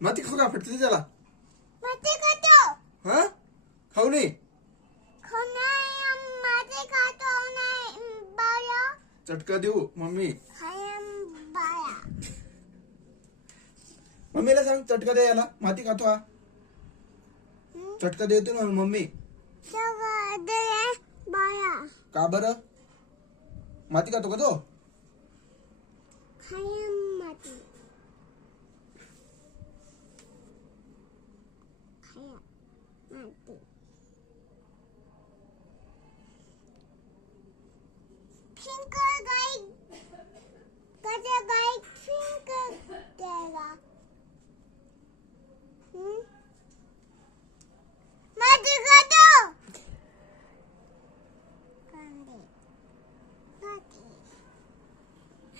माती खाऊ का फटते त्याला माती खातो हा खाऊ नाही माती खातो नाही बाया चटका देऊ मम्मी बाया मम्मीला सांग चटका दे याला माती खातो हा चटका देतो ना मम्मी बाया का बरं माती खातो का तो